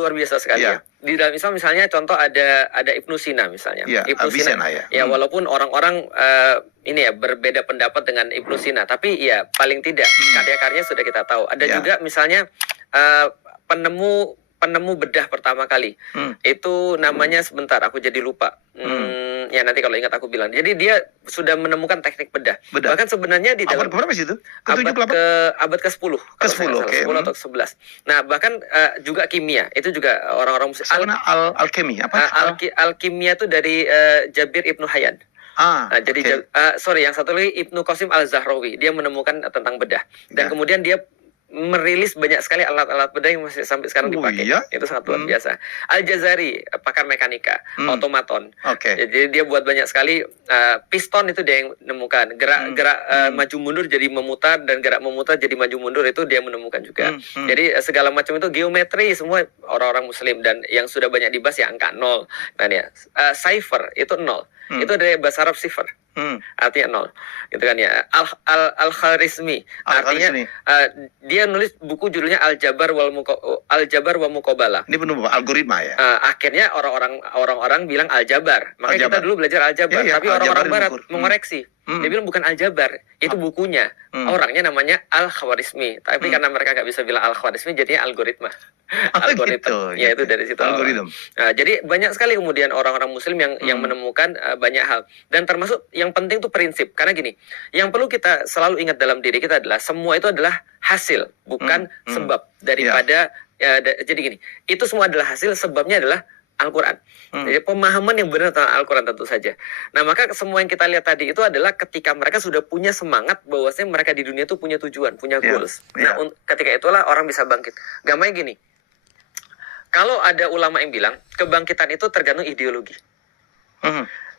luar biasa sekali ya. Di dalam Islam misalnya contoh ada Ibnu Sina misalnya. Ibnu Sina ya walaupun orang-orang ini ya berbeda pendapat dengan Ibnu Sina, tapi ya paling tidak karya-karyanya sudah kita tahu. Ada juga misalnya penemu bedah pertama kali. Itu namanya sebentar aku jadi lupa. Ya nanti kalau ingat aku bilang. Jadi dia sudah menemukan teknik bedah. Bahkan sebenarnya di dalam abad berapa sih itu? Abad ke-10. Ke-10, oke. 10 atau 11. Nah, bahkan juga kimia. Itu juga orang-orang muslim. Alkemi apa? Alkimia itu dari Jabir Ibnu Hayyan. Jadi yang satu lagi Ibnu Qasim Al-Zahrawi. Dia menemukan tentang bedah. Dan kemudian dia merilis banyak sekali alat-alat bedah yang masih sampai sekarang dipakai. Itu sangat luar biasa. Al-Jazari, pakar mekanika, otomaton. Jadi dia buat banyak sekali piston, itu dia yang menemukan. Gerak maju mundur jadi memutar, dan gerak memutar jadi maju mundur, itu dia menemukan juga. Jadi segala macam itu geometri semua orang-orang muslim, dan yang sudah banyak dibahas ya angka 0. Nah ya, cipher itu 0. Itu dari bahasa Arab sifar. Artinya 0. Gitu kan ya. Al-Khawarizmi artinya dia nulis buku judulnya Al-Jabar wa Muqabalah. Ini penuh algoritma ya. Akhirnya orang-orang bilang Al-Jabar. Makanya kita dulu belajar Al-Jabar, tapi orang-orang barat mengoreksi. Dia bilang bukan Al-Jabar, itu bukunya. Orangnya namanya Al-Khawarizmi. Tapi karena mereka nggak bisa bilang Al-Khawarizmi, jadinya algoritma. Algoritma. Ya itu dari situ. Algoritma. Jadi banyak sekali kemudian orang-orang muslim yang menemukan banyak hal. Dan termasuk yang penting itu prinsip. Karena gini, yang perlu kita selalu ingat dalam diri kita adalah semua itu adalah hasil, bukan sebab daripada jadi gini, itu semua adalah hasil, sebabnya adalah Al-Quran. Jadi pemahaman yang benar tentang Al-Quran tentu saja. Nah maka semua yang kita lihat tadi itu adalah ketika mereka sudah punya semangat bahwasanya mereka di dunia itu punya tujuan, punya goals. Nah ketika itulah orang bisa bangkit. Gampangnya gini, kalau ada ulama yang bilang kebangkitan itu tergantung ideologi.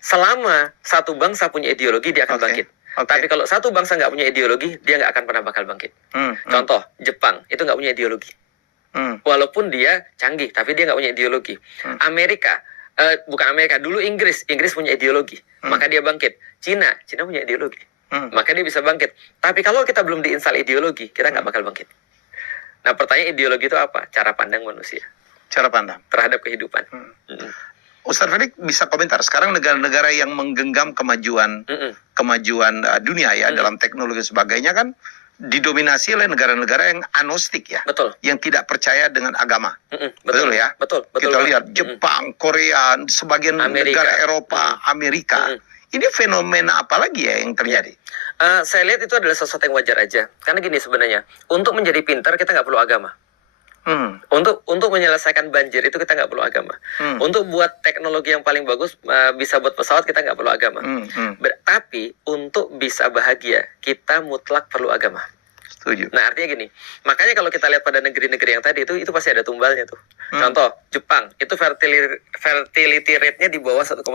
Selama satu bangsa punya ideologi, dia akan bangkit. Tapi kalau satu bangsa nggak punya ideologi, dia nggak akan pernah bakal bangkit. Contoh, Jepang itu nggak punya ideologi. Walaupun dia canggih, tapi dia nggak punya ideologi. Amerika, bukan Amerika, dulu Inggris punya ideologi, maka dia bangkit. Cina punya ideologi, maka dia bisa bangkit. Tapi kalau kita belum diinstal ideologi, kita nggak bakal bangkit. Nah pertanyaan ideologi itu apa? Cara pandang manusia. Cara pandang terhadap kehidupan. Ustaz Felix bisa komentar. Sekarang negara-negara yang menggenggam kemajuan dunia ya dalam teknologi dan sebagainya kan didominasi oleh negara-negara yang agnostik ya. Betul. Yang tidak percaya dengan agama. Betul ya? Betul. Kita lihat Jepang, Korea, sebagian negara Eropa, Amerika. Ini fenomena apa lagi ya yang terjadi? Saya lihat itu adalah sesuatu yang wajar aja. Karena gini sebenarnya, untuk menjadi pintar kita nggak perlu agama. Untuk menyelesaikan banjir itu kita nggak perlu agama. Untuk buat teknologi yang paling bagus, bisa buat pesawat, kita nggak perlu agama. Tapi untuk bisa bahagia kita mutlak perlu agama. Setuju. Nah artinya gini, makanya kalau kita lihat pada negeri-negeri yang tadi itu pasti ada tumbalnya tuh. Contoh Jepang itu fertility rate-nya di bawah 1,7.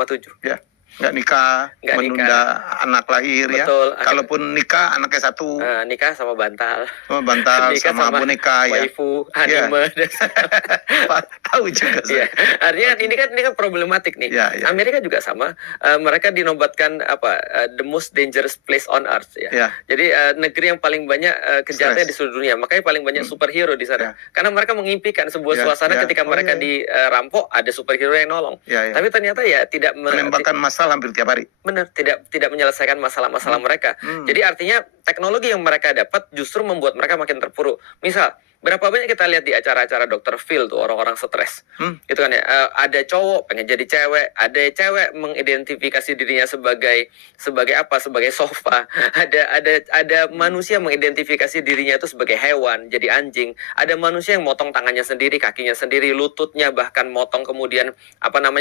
Ya. Nggak nikah, menunda anak lahir. Betul. Ya. Kalaupun nikah, anaknya satu. Nikah sama bantal. Bantal sama boneka ya. Waifu, anime. Tahu juga sih. Artinya ini kan problematik nih. Amerika juga sama. Mereka dinobatkan the most dangerous place on earth ya. Jadi negeri yang paling banyak kejahatan di seluruh dunia. Makanya paling banyak superhero di sana. Karena mereka mengimpikan sebuah suasana ketika mereka dirampok ada superhero yang nolong. Tapi ternyata ya tidak menembakkan masalah hampir tiap hari. Benar, tidak menyelesaikan masalah-masalah mereka. Jadi artinya teknologi yang mereka dapat justru membuat mereka makin terpuruk. Misal, berapa banyak kita lihat di acara-acara Dr. Phil tuh orang-orang stres. Itu kan ya, ada cowok pengen jadi cewek, ada cewek mengidentifikasi dirinya sebagai apa? Sebagai sofa. Ada manusia mengidentifikasi dirinya itu sebagai hewan, jadi anjing. Ada manusia yang motong tangannya sendiri, kakinya sendiri, lututnya, bahkan motong kemudian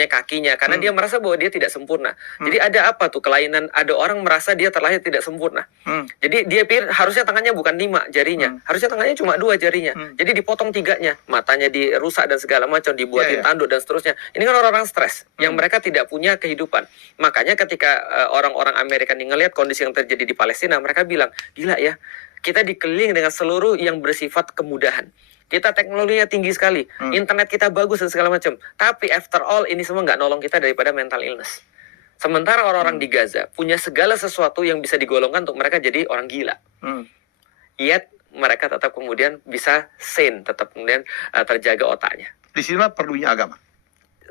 kakinya karena dia merasa bahwa dia tidak sempurna. Jadi ada apa tuh kelainan? Ada orang merasa dia terlahir tidak sempurna. Jadi dia pikir harusnya tangannya bukan 5 jarinya, harusnya tangannya cuma 2 jarinya. Jadi dipotong 3-nya, matanya dirusak dan segala macam, dibuatin tanduk dan seterusnya. Ini kan orang-orang stres yang mereka tidak punya kehidupan. Makanya ketika orang-orang Amerika ini ngelihat kondisi yang terjadi di Palestina, mereka bilang, gila ya, kita dikelilingi dengan seluruh yang bersifat kemudahan. Kita teknologinya tinggi sekali, internet kita bagus dan segala macam. Tapi after all ini semua nggak nolong kita daripada mental illness. Sementara orang-orang di Gaza punya segala sesuatu yang bisa digolongkan untuk mereka jadi orang gila. Yet mereka tetap kemudian bisa sane, tetap kemudian terjaga otaknya. Di sinilah perlunya agama.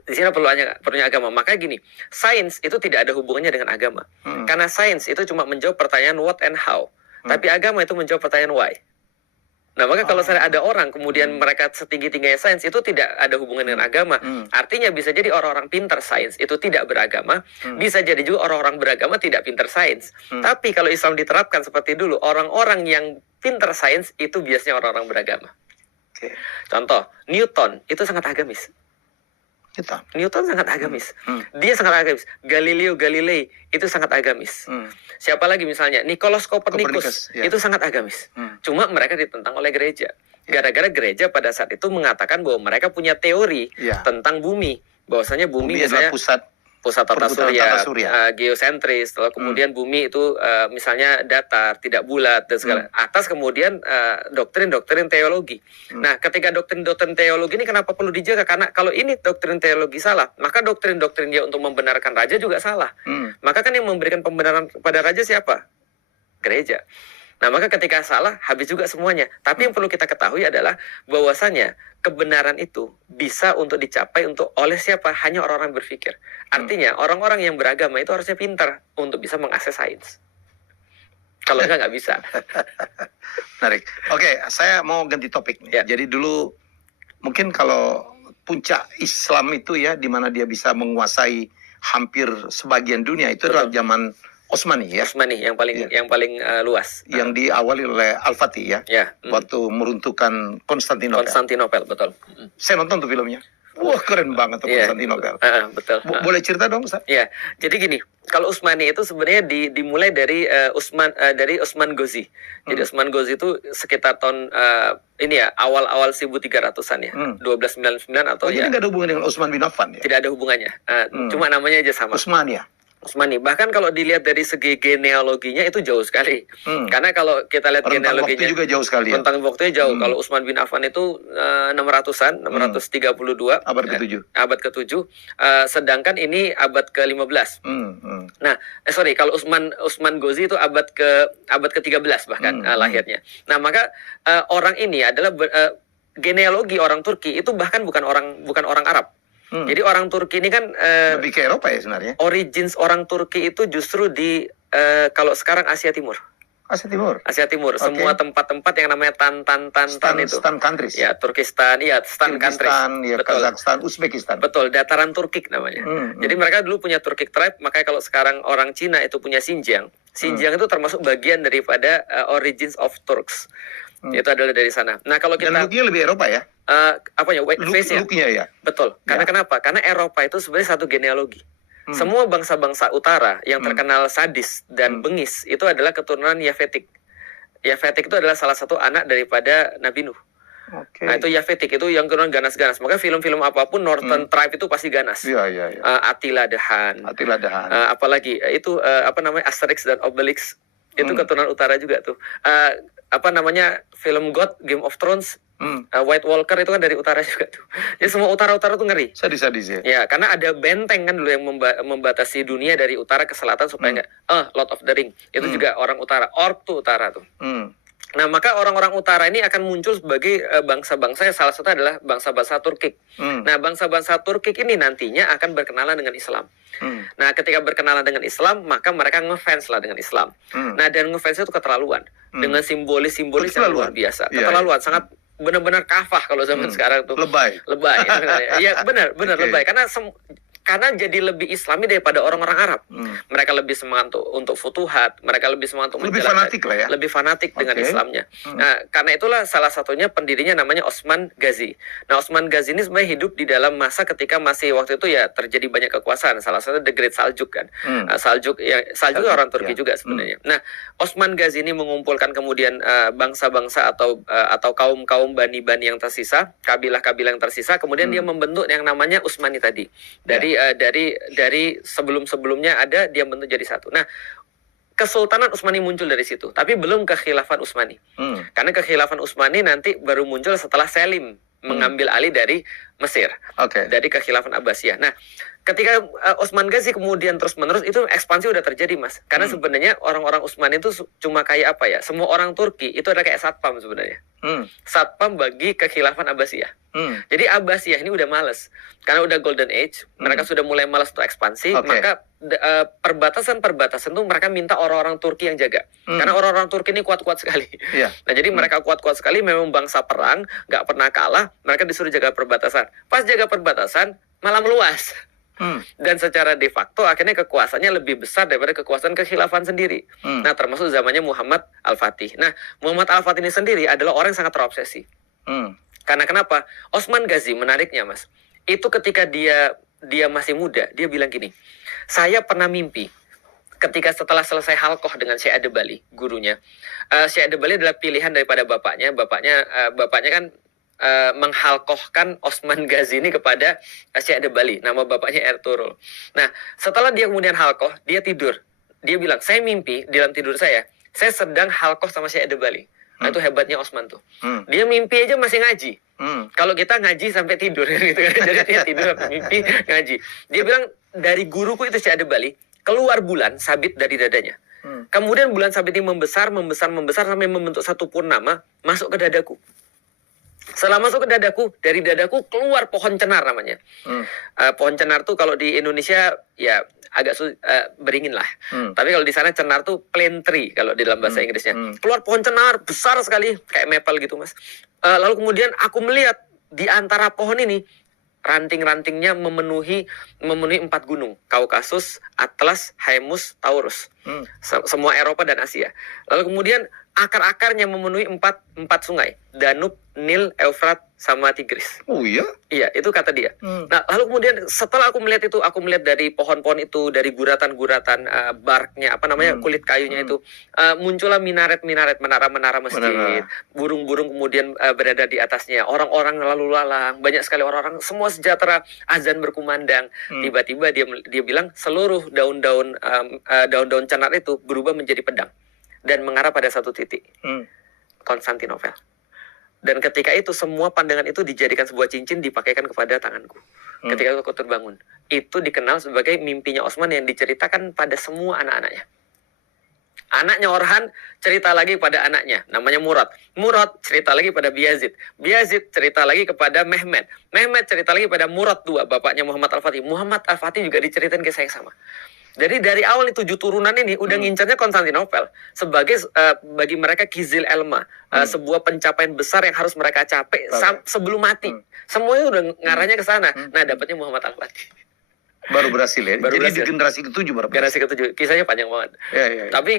Di sini perlunya agama. Makanya gini, sains itu tidak ada hubungannya dengan agama. Karena sains itu cuma menjawab pertanyaan what and how. Tapi agama itu menjawab pertanyaan why. Nah, maka kalau saya ada orang kemudian mereka setinggi-tingginya sains itu tidak ada hubungan dengan agama. Artinya bisa jadi orang-orang pintar sains itu tidak beragama, bisa jadi juga orang-orang beragama tidak pintar sains. Tapi kalau Islam diterapkan seperti dulu, orang-orang yang pintar sains itu biasanya orang-orang beragama. Contoh, Newton itu sangat agamis. Newton sangat agamis. Dia sangat agamis. Galileo Galilei itu sangat agamis. Siapa lagi misalnya? Nikolaus Kopernikus itu sangat agamis. Cuma mereka ditentang oleh gereja. Gara-gara gereja pada saat itu mengatakan bahwa mereka punya teori tentang bumi. Bahwasanya bumi adalah pusat tata surya, geosentris. Lalu kemudian bumi itu misalnya datar, tidak bulat dan segala. Atas kemudian doktrin-doktrin teologi. Nah, ketika doktrin-doktrin teologi ini kenapa perlu dijaga? Karena kalau ini doktrin teologi salah, maka doktrin-doktrin dia untuk membenarkan raja juga salah. Maka kan yang memberikan pembenaran kepada raja siapa? Gereja. Nah, maka ketika salah, habis juga semuanya. Tapi yang perlu kita ketahui adalah bahwasanya kebenaran itu bisa untuk dicapai oleh siapa? Hanya orang-orang berpikir. Artinya, orang-orang yang beragama itu harusnya pintar untuk bisa mengakses sains. Kalau nggak bisa. Menarik. Oke, saya mau ganti topik nih. Jadi dulu, mungkin kalau puncak Islam itu ya, di mana dia bisa menguasai hampir sebagian dunia, itu adalah zaman Utsmani ya. Utsmani yang paling luas. Yang diawali oleh Al-Fatih ya. Waktu meruntuhkan Konstantinopel. Konstantinopel, betul. Saya nonton tuh filmnya. Wah, keren banget tuh Konstantinopel. Betul. Boleh cerita dong, Ustaz? Iya. Jadi gini, kalau Utsmani itu sebenarnya dimulai dari Utsman Ghazi. Jadi Utsman Ghazi itu sekitar tahun awal-awal 1300-an ya. 1299 atau jadi nggak ada hubungan dengan Utsman bin Affan ya? Tidak ada hubungannya. Cuma namanya aja sama. Utsmani ya. Utsmani. Bahkan kalau dilihat dari segi genealoginya itu jauh sekali. Karena kalau kita lihat genealoginya, waktu juga jauh sekali ya? Rentang waktunya jauh. Kalau Utsman bin Affan itu 600-an, 632. Abad ke-7. Abad ke-7. Sedangkan ini abad ke-15. Nah, kalau Utsman Ghazi itu abad ke-13 bahkan lahirnya. Nah, maka orang ini adalah genealogi orang Turki itu bahkan bukan orang Arab. Jadi orang Turki ini kan lebih ke Eropa ya sebenarnya. Origins orang Turki itu justru di kalau sekarang Asia Timur. Asia Timur. Semua tempat-tempat yang namanya tan itu. Stan countries. Ya, Turkistan, Stan countries. Ya, Kazakhstan, Uzbekistan. Betul, dataran Turkik namanya. Jadi mereka dulu punya Turkic tribe, makanya kalau sekarang orang Cina itu punya Xinjiang. Xinjiang itu termasuk bagian daripada origins of Turks. Itu adalah dari sana. Nah, kalau kita dan looknya lebih Eropa ya? Face-nya ya? Betul. Karena kenapa? Karena Eropa itu sebenarnya satu genealogi. Semua bangsa-bangsa utara yang terkenal sadis dan bengis itu adalah keturunan Yafetik. Yafetik itu adalah salah satu anak daripada Nabi Nuh. Nah, itu Yafetik, itu yang keturunan ganas-ganas. Maka film-film apapun Northern Tribe itu pasti ganas. Attila the Hun. Apalagi itu Asterix dan Obelix itu keturunan utara juga tuh. Film God, Game of Thrones, White Walker itu kan dari utara juga tuh. Jadi semua utara-utara tuh ngeri. Sadis-sadis ya. Ya, karena ada benteng kan dulu yang membatasi dunia dari utara ke selatan supaya nggak. Lord of the Ring itu juga orang utara. Orc tuh utara tuh. Nah, maka orang-orang utara ini akan muncul sebagai bangsa-bangsa yang salah satu adalah bangsa-bangsa Turkik. Nah, bangsa-bangsa Turkik ini nantinya akan berkenalan dengan Islam. Nah, ketika berkenalan dengan Islam, maka mereka ngefans lah dengan Islam. Nah, dan ngefans itu keterlaluan. Dengan simbolis-simbolis yang luar biasa. Keterlaluan, sangat benar-benar kafah kalau zaman sekarang tuh. Lebay. Ya, benar lebay. Karena jadi lebih Islami daripada orang-orang Arab. Mereka lebih semangat untuk futuhat, mereka lebih semangat untuk lebih fanatik lah ya. Lebih fanatik dengan Islamnya. Nah, karena itulah salah satunya pendirinya namanya Utsman Ghazi. Nah, Utsman Ghazi ini sebenarnya hidup di dalam masa ketika masih waktu itu ya terjadi banyak kekuasaan. Salah satunya The Great Saljuk kan. Saljuk orang Turki juga sebenarnya. Nah, Utsman Ghazi ini mengumpulkan kemudian bangsa-bangsa atau kaum-kaum bani-bani yang tersisa, kabilah-kabilah yang tersisa, kemudian dia membentuk yang namanya Utsmani tadi. Dari sebelum-sebelumnya ada, dia bentuk jadi satu. Nah, Kesultanan Utsmani muncul dari situ, tapi belum kekhilafan Utsmani. Karena kekhilafan Utsmani nanti baru muncul setelah Selim mengambil alih dari Mesir, dari kekhilafan Abbasiyah. Nah, ketika Osman Ghazi kemudian terus-menerus, itu ekspansi udah terjadi, Mas. Karena sebenarnya orang-orang Utsman itu cuma kayak apa ya? Semua orang Turki itu ada kayak satpam sebenarnya. Satpam bagi kekhilafan Abbasiyah. Jadi Abbasiyah ini udah males. Karena udah golden age, mereka sudah mulai malas untuk ekspansi, maka perbatasan-perbatasan tuh mereka minta orang-orang Turki yang jaga. Karena orang-orang Turki ini kuat-kuat sekali. Nah, jadi mereka kuat-kuat sekali, memang bangsa perang, nggak pernah kalah, mereka disuruh jaga perbatasan. Pas jaga perbatasan, malah meluas. Dan secara de facto akhirnya kekuasaannya lebih besar daripada kekuasaan kekhilafan sendiri. Nah, termasuk zamannya Muhammad Al-Fatih. Nah, Muhammad Al-Fatih ini sendiri adalah orang yang sangat terobsesi. Karena kenapa? Osman Ghazi menariknya, Mas. Itu ketika dia masih muda, dia bilang gini, saya pernah mimpi ketika setelah selesai halqoh dengan Syekh Ad-Dabali, gurunya. Syekh Ad-Dabali adalah pilihan daripada bapaknya. Bapaknya kan menghalkohkan Osman Ghazi ini kepada Syekh Ad-Dabali. Nama bapaknya Ertugrul. Nah, setelah dia kemudian halkoh, dia tidur. Dia bilang, saya mimpi dalam tidur saya sedang halkoh sama Syekh Ad-Dabali. Nah, itu hebatnya Osman tuh. Dia mimpi aja masih ngaji. Kalau kita ngaji sampai tidur gitu kan. Jadi dia tidur sampai mimpi ngaji. Dia bilang, dari guruku itu Syekh Ad-Dabali, keluar bulan sabit dari dadanya. Kemudian bulan sabit ini membesar sampai membentuk satu purnama, masuk ke dadaku. Setelah masuk ke dadaku, dari dadaku keluar pohon cenar namanya. Pohon cenar tuh kalau di Indonesia ya agak beringin lah. Tapi kalau di sana cenar tuh plane tree kalau di dalam bahasa Inggrisnya. Keluar pohon cenar besar sekali kayak maple gitu, Mas. Lalu kemudian aku melihat di antara pohon ini ranting-rantingnya memenuhi 4 gunung, Kaukasus, Atlas, Haemus, Taurus. Semua Eropa dan Asia. Lalu kemudian akar-akarnya memenuhi 4 sungai, Danub, Nil, Eufrat, sama Tigris. Oh iya? Iya, itu kata dia. Nah, lalu kemudian setelah aku melihat itu, aku melihat dari pohon-pohon itu, dari guratan-guratan barknya, kulit kayunya itu, muncullah minaret-minaret, menara-menara masjid, burung-burung kemudian berada di atasnya, orang-orang lalu lalang, banyak sekali orang-orang, semua sejahtera, azan berkumandang. Tiba-tiba dia bilang seluruh daun-daun cenar itu berubah menjadi pedang dan mengarah pada satu titik, Konstantinopel. Dan ketika itu semua pandangan itu dijadikan sebuah cincin, dipakaikan kepada tanganku. Ketika itu aku terbangun. Itu dikenal sebagai mimpinya Osman yang diceritakan pada semua anak-anaknya. Anaknya Orhan cerita lagi pada anaknya, namanya Murad. Murad cerita lagi pada Bayezid. Bayezid cerita lagi kepada Mehmed. Mehmed cerita lagi pada Murad II, bapaknya Muhammad Al-Fatih. Muhammad Al-Fatih juga diceritain kisah yang sama. Jadi dari awal 7 turunan ini udah ngincarnya Konstantinopel sebagai bagi mereka kizil elma, sebuah pencapaian besar yang harus mereka capai sebelum mati. Semuanya udah ngarahnya ke sana. Nah, dapatnya Muhammad Al-Fatih. Baru berhasil ya. Baru Jadi berhasil. di generasi ke-7 baru. Generasi ke-7. Kisahnya panjang banget. Ya. Tapi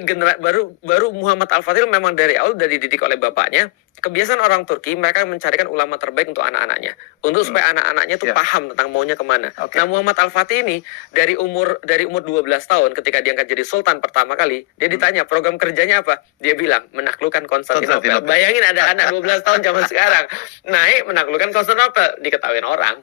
baru Muhammad Al-Fatih memang dari awal udah dididik oleh bapaknya. Kebiasaan orang Turki, mereka mencarikan ulama terbaik untuk anak-anaknya, untuk supaya anak-anaknya itu paham tentang maunya kemana. Nah, Muhammad Al-Fatih ini dari umur 12 tahun ketika dia akan jadi sultan pertama kali, dia ditanya program kerjanya apa? Dia bilang menaklukkan Konstantinopel. Bayangin ada anak 12 tahun zaman sekarang naik menaklukkan Konstantinopel, diketahuin orang.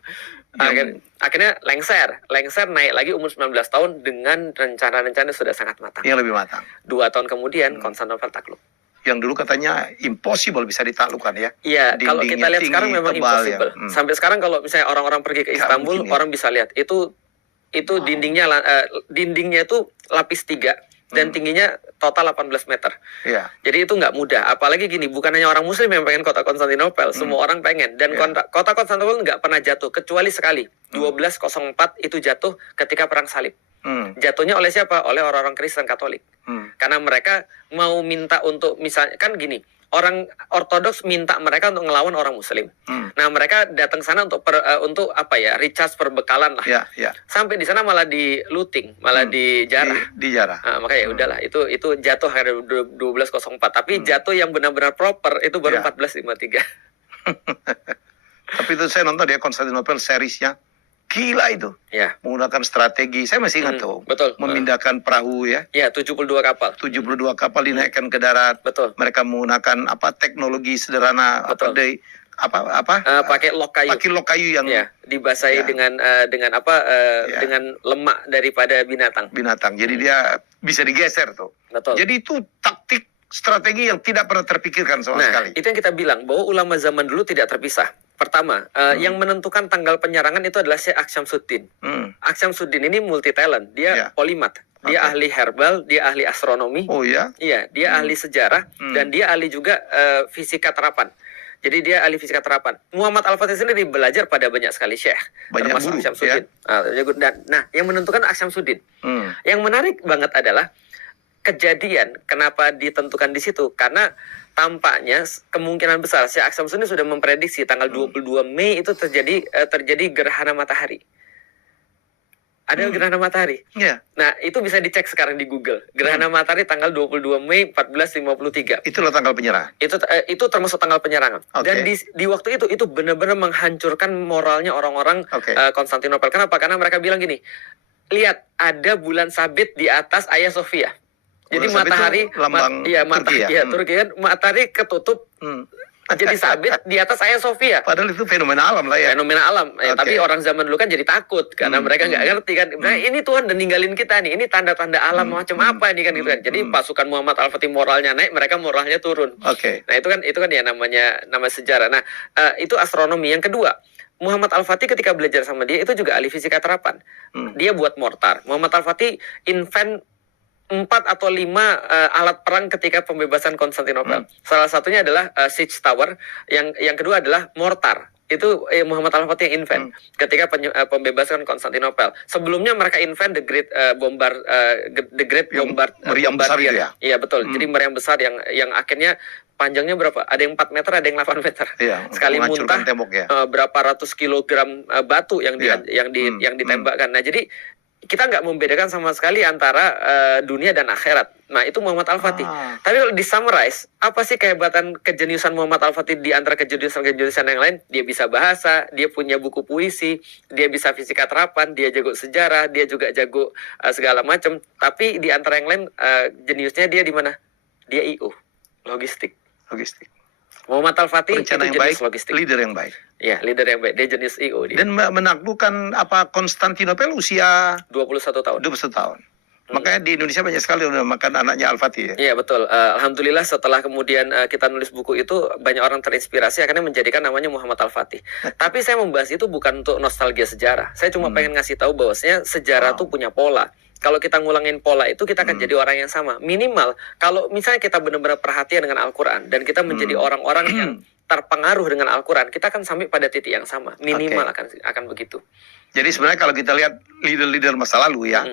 Akhirnya lengser naik lagi umur 19 tahun dengan rencana-rencana sudah sangat matang. Yang lebih matang. 2 tahun kemudian Konstantinopel takluk. Yang dulu katanya impossible bisa ditaklukkan ya. Iya, kalau kita lihat sekarang memang impossible. Ya. Sampai sekarang kalau misalnya orang-orang pergi ke Istanbul, orang bisa lihat itu dindingnya itu lapis 3 dan tingginya total 18 meter. Iya. Jadi itu nggak mudah. Apalagi gini, bukan hanya orang Muslim yang pengen kota Konstantinopel, semua orang pengen. Dan kota Konstantinopel nggak pernah jatuh kecuali sekali. 1204 itu jatuh ketika perang salib. Jatuhnya oleh siapa? Oleh orang-orang Kristen Katolik. Karena mereka mau minta untuk, misalnya kan gini, orang Ortodoks minta mereka untuk ngelawan orang Muslim. Nah, mereka datang sana untuk recharge perbekalan lah. Ya. Sampai di sana malah di looting, malah dijarah. Dijarah. Nah, makanya udahlah, itu jatuh hari 1204. Tapi jatuh yang benar-benar proper itu baru 1453. Tapi itu saya nonton ya Konstantinopel seriesnya. Gila itu. Ya. Menggunakan strategi. Saya masih ingat tuh. Betul. Memindahkan perahu ya. Ya, 72 kapal. 72 kapal dinaikkan ke darat. Betul. Mereka menggunakan teknologi sederhana. Betul. Pakai lok kayu. Pakai lok kayu yang dibasahi dengan dengan lemak daripada binatang. Jadi dia bisa digeser tuh. Betul. Jadi itu taktik strategi yang tidak pernah terpikirkan sama sekali. Itu yang kita bilang bahwa ulama zaman dulu tidak terpisah. Pertama, yang menentukan tanggal penyerangan itu adalah Syekh Aksyamsuddin. Aksyamsuddin ini multi talent, dia polimat. Dia ahli herbal, dia ahli astronomi. Oh ya? Iya, dia ahli sejarah dan dia ahli juga fisika terapan. Jadi dia ahli fisika terapan. Muhammad Al-Fatih sendiri belajar pada banyak sekali syekh, termasuk Aksyamsuddin. Ya? Nah, yang menentukan Aksyamsuddin. Yang menarik banget adalah kejadian kenapa ditentukan di situ, karena tampaknya kemungkinan besar Syekh Aksyamsuddin sudah memprediksi tanggal 22 Mei itu terjadi gerhana matahari. Ada gerhana matahari. Nah, itu bisa dicek sekarang di Google. Gerhana matahari tanggal 22 Mei 1453. Itulah tanggal penyerangan. Itu termasuk tanggal penyerangan. Dan di waktu itu benar-benar menghancurkan moralnya orang-orang Konstantinopel. Kenapa? Karena mereka bilang gini, lihat ada bulan sabit di atas Hagia Sophia. Jadi matahari Turki kan matahari ketutup jadi sabit di atas Hagia Sophia. Padahal itu fenomena alam lah ya. Fenomena alam. Tapi orang zaman dulu kan jadi takut karena mereka nggak ngerti kan. Ini Tuhan udah ninggalin kita nih. Ini tanda-tanda alam macam apa nih kan gitu kan. Jadi pasukan Muhammad Al-Fatih moralnya naik, mereka moralnya turun. Nah, itu kan ya nama sejarah. Nah, itu astronomi. Yang kedua, Muhammad Al-Fatih ketika belajar sama dia itu juga ahli fisika terapan. Dia buat mortar. Muhammad Al-Fatih invent 4 atau 5 alat perang ketika pembebasan Konstantinopel. Salah satunya adalah siege tower, yang kedua adalah mortar. Itu Muhammad Al-Fatih yang invent ketika pembebasan Konstantinopel. Sebelumnya mereka invent the Great meriam besar itu ya? Iya betul. Jadi meriam besar yang akhirnya panjangnya berapa? Ada yang 4 meter, ada yang 8 meter. Sekali muntah berapa ratus kilogram batu yang ditembakkan. Nah, jadi kita nggak membedakan sama sekali antara dunia dan akhirat. Nah, itu Muhammad Al-Fatih. Tapi kalau di-summarize, apa sih kehebatan kejeniusan Muhammad Al-Fatih di antara kejeniusan yang lain? Dia bisa bahasa, dia punya buku puisi, dia bisa fisika terapan, dia jago sejarah, dia juga jago segala macam. Tapi di antara yang lain, jeniusnya dia di mana? Dia IO, logistik. Muhammad Al-Fatih itu jenius logistik. Leader yang baik. Iya, leader yang baik. Dia jenius IO. Dan menaklukkan Konstantinopel usia 21 tahun. 21 tahun. Makanya di Indonesia banyak sekali yang makan anaknya Al-Fatih ya. Iya betul. Alhamdulillah setelah kemudian kita nulis buku itu banyak orang terinspirasi akhirnya menjadikan namanya Muhammad Al-Fatih. Tapi saya membahas itu bukan untuk nostalgia sejarah. Saya cuma pengen ngasih tahu bahwasanya sejarah tuh punya pola. Kalau kita ngulangin pola itu kita akan jadi orang yang sama. Minimal kalau misalnya kita benar-benar perhatian dengan Al-Quran dan kita menjadi orang-orang yang terpengaruh dengan Al-Quran, kita akan sampai pada titik yang sama. Minimal akan begitu. Jadi sebenarnya kalau kita lihat leader-leader masa lalu ya,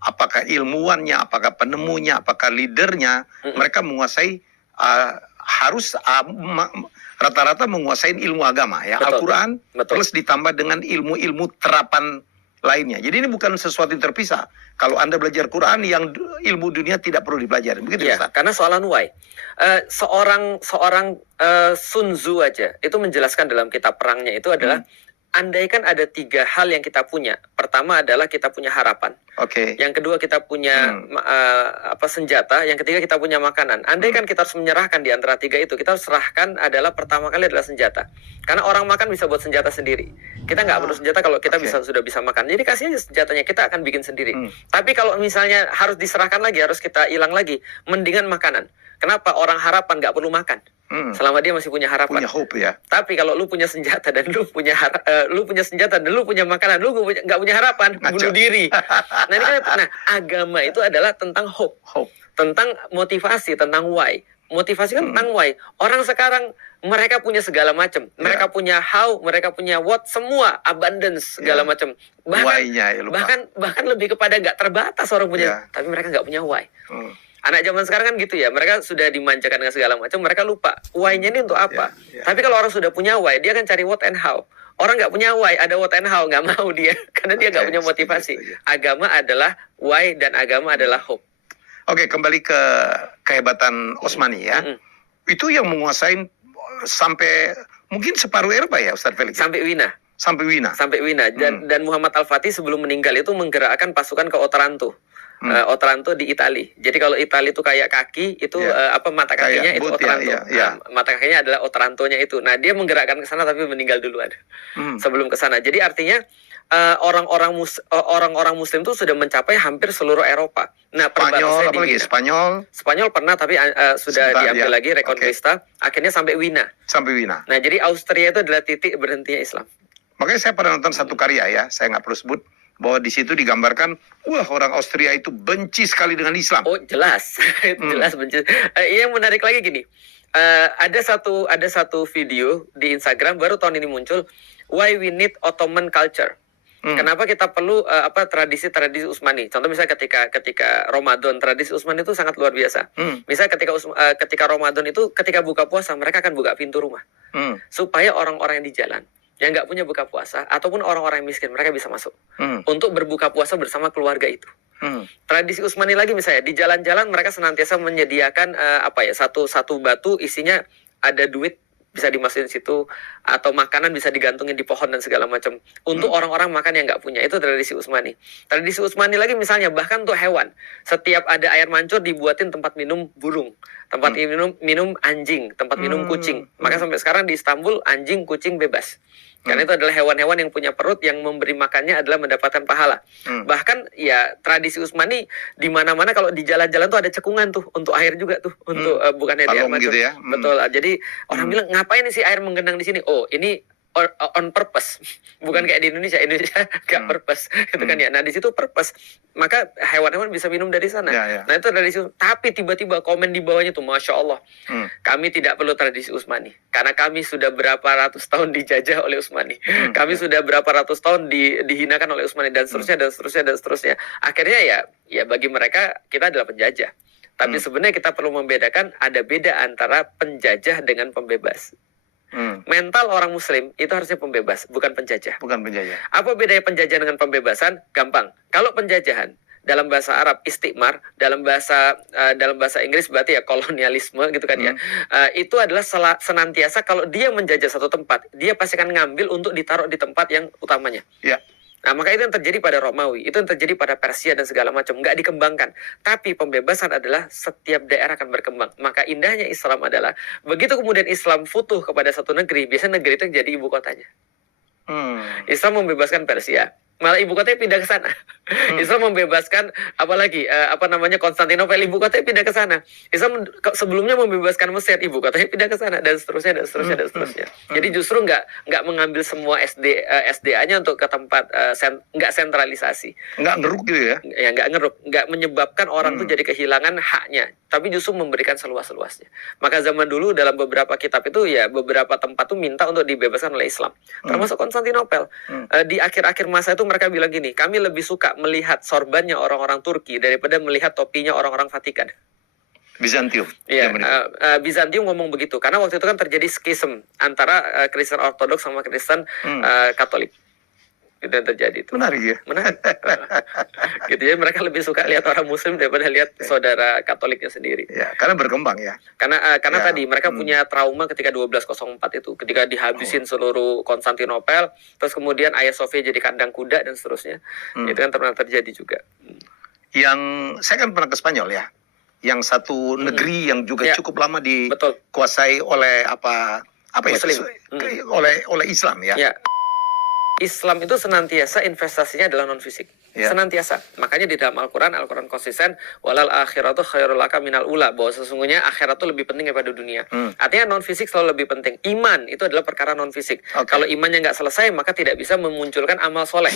apakah ilmuwannya, apakah penemunya, apakah leadernya, mereka menguasai rata-rata menguasai ilmu agama ya, Al-Quran plus ditambah dengan ilmu-ilmu terapan lainnya. Jadi ini bukan sesuatu yang terpisah. Kalau Anda belajar Quran, yang ilmu dunia tidak perlu dipelajari. Begitu ya, Ustaz? Karena soalan why. Seorang Sun Tzu aja itu menjelaskan dalam kitab perangnya itu adalah andaikan ada 3 hal yang kita punya. Pertama adalah kita punya harapan. Yang kedua kita punya senjata. Yang ketiga kita punya makanan. Andaikan kita harus menyerahkan di antara 3 itu, kita harus serahkan adalah pertama kali adalah senjata. Karena orang makan bisa buat senjata sendiri. Kita nggak perlu senjata kalau kita sudah bisa makan. Jadi kasih aja senjatanya, kita akan bikin sendiri. Tapi kalau misalnya harus diserahkan lagi, harus kita hilang lagi, mendingan makanan. Kenapa? Orang harapan nggak perlu makan. Selama dia masih punya harapan. Punya hope ya. Tapi kalau lu punya senjata dan lu punya senjata dan lu punya makanan, lu nggak punya harapan, bunuh diri. Nah, ini kan, agama itu adalah tentang hope. Tentang motivasi, tentang why. Motivasi kan tentang why. Orang sekarang mereka punya segala macam. Mereka punya how, mereka punya what, semua abundance segala macam. Bahkan lebih kepada nggak terbatas orang punya, tapi mereka nggak punya why. Anak zaman sekarang kan gitu ya, mereka sudah dimanjakan dengan segala macam, mereka lupa why-nya ini untuk apa. Tapi kalau orang sudah punya why, dia akan cari what and how. Orang nggak punya why, ada what and how, nggak mau dia, karena dia nggak punya motivasi. Agama adalah why dan agama adalah hope. Kembali ke kehebatan Utsmani ya. Itu yang menguasai sampai mungkin separuh Eropa ya, Ustaz Felix? Sampai Wina. Sampai Wina. Dan Muhammad Al-Fatih sebelum meninggal itu menggerakkan pasukan ke Otranto. Otranto di Itali. Jadi kalau Itali itu kayak kaki, itu mata kakinya itu Otranto. Mata kakinya adalah Otrantonya itu. Nah, dia menggerakkan ke sana tapi meninggal duluan sebelum ke sana. Jadi artinya orang-orang Muslim itu sudah mencapai hampir seluruh Eropa. Nah, Spanyol, apalagi Spanyol pernah tapi sudah diambil lagi Reconquista. Akhirnya sampai Wina. Nah, jadi Austria itu adalah titik berhentinya Islam. Makanya saya pernah nonton satu karya ya, saya nggak perlu sebut, bahwa di situ digambarkan, wah orang Austria itu benci sekali dengan Islam. Oh jelas, jelas benci. Yang menarik lagi gini, ada satu video di Instagram baru tahun ini muncul, Why We Need Ottoman Culture. Kenapa kita perlu tradisi-tradisi Utsmani? Contoh misalnya ketika Ramadan, tradisi Utsmani itu sangat luar biasa. Misalnya ketika Ramadan itu ketika buka puasa mereka akan buka pintu rumah supaya orang-orang yang di jalan yang nggak punya buka puasa ataupun orang-orang yang miskin mereka bisa masuk untuk berbuka puasa bersama keluarga itu. Tradisi Utsmani lagi misalnya di jalan-jalan mereka senantiasa menyediakan satu batu isinya ada duit bisa dimasukin situ atau makanan bisa digantungin di pohon dan segala macam untuk orang-orang makan yang nggak punya. Itu tradisi Utsmani. Tradisi Utsmani lagi misalnya bahkan untuk hewan, setiap ada air mancur dibuatin tempat minum burung, tempat minum anjing, tempat minum kucing. Maka sampai sekarang di Istanbul anjing kucing bebas. Karena itu adalah hewan-hewan yang punya perut, yang memberi makannya adalah mendapatkan pahala. Bahkan ya tradisi Utsmani di mana-mana kalau di jalan-jalan tuh ada cekungan tuh untuk air juga tuh, untuk bukannya di air mancur. Gitu ya? Betul. Jadi orang bilang ngapain sih air menggenang di sini? Oh, ini on purpose, bukan kayak di Indonesia gak purpose, gitu kan ya. Nah di situ purpose, maka hewan-hewan bisa minum dari sana. Nah itu tradisi. Tapi tiba-tiba komen di bawahnya tuh, Masya Allah, kami tidak perlu tradisi Utsmani, karena kami sudah berapa ratus tahun dijajah oleh Utsmani, kami sudah berapa ratus tahun dihinakan oleh Utsmani dan seterusnya dan seterusnya dan seterusnya. Akhirnya ya bagi mereka kita adalah penjajah. Tapi sebenarnya kita perlu membedakan, ada beda antara penjajah dengan pembebas. Mental orang Muslim itu harusnya pembebas, bukan penjajah. Apa bedanya penjajah dengan pembebasan? Gampang. Kalau penjajahan dalam bahasa Arab istikmar, dalam bahasa Inggris berarti ya kolonialisme gitu kan ya. Itu adalah senantiasa kalau dia menjajah satu tempat, dia pasti akan ngambil untuk ditaruh di tempat yang utamanya. Nah, maka itu yang terjadi pada Romawi, itu yang terjadi pada Persia dan segala macam, nggak dikembangkan. Tapi pembebasan adalah setiap daerah akan berkembang. Maka indahnya Islam adalah begitu kemudian Islam futuh kepada satu negeri, biasanya negeri itu jadi ibu kotanya. Islam membebaskan Persia, malah ibu kotanya pindah ke sana. Islam membebaskan Konstantinopel, ibu kotanya pindah ke sana. Islam sebelumnya membebaskan Mesir, ibu kotanya pindah ke sana, dan seterusnya dan seterusnya dan seterusnya. Jadi justru nggak mengambil semua SDA-nya untuk ke tempat nggak sentralisasi. Nggak ngeruk gitu ya? Ya nggak ngeruk, nggak menyebabkan orang tuh jadi kehilangan haknya, tapi justru memberikan seluas-luasnya. Maka zaman dulu dalam beberapa kitab itu ya beberapa tempat tuh minta untuk dibebaskan oleh Islam, termasuk Konstantinopel. Di akhir-akhir masa itu mereka bilang gini, kami lebih suka melihat sorbannya orang-orang Turki daripada melihat topinya orang-orang Vatikan. Bizantium. Iya, Bizantium ngomong begitu karena waktu itu kan terjadi skism antara Kristen Ortodoks sama Kristen Katolik. Itu yang terjadi itu. Menarik ya. Menarik. Gitu ya, mereka lebih suka lihat orang Muslim daripada lihat saudara Katoliknya sendiri. Ya, karena berkembang ya. Karena tadi mereka punya trauma ketika 1204 itu, ketika dihabisin seluruh Konstantinopel, terus kemudian Hagia Sophia jadi kandang kuda dan seterusnya. Itu kan pernah terjadi juga. Yang saya kan pernah ke Spanyol ya. Yang satu negeri yang juga cukup lama dikuasai oleh Muslim. oleh Islam ya. Islam itu senantiasa investasinya adalah non fisik. Senantiasa. Makanya di dalam Al-Quran konsisten, walal akhiratu khairul laka minal ula, bahwa sesungguhnya akhirat itu lebih penting daripada dunia. Artinya non fisik selalu lebih penting. Iman itu adalah perkara non fisik. Kalau imannya nggak selesai, maka tidak bisa memunculkan amal soleh.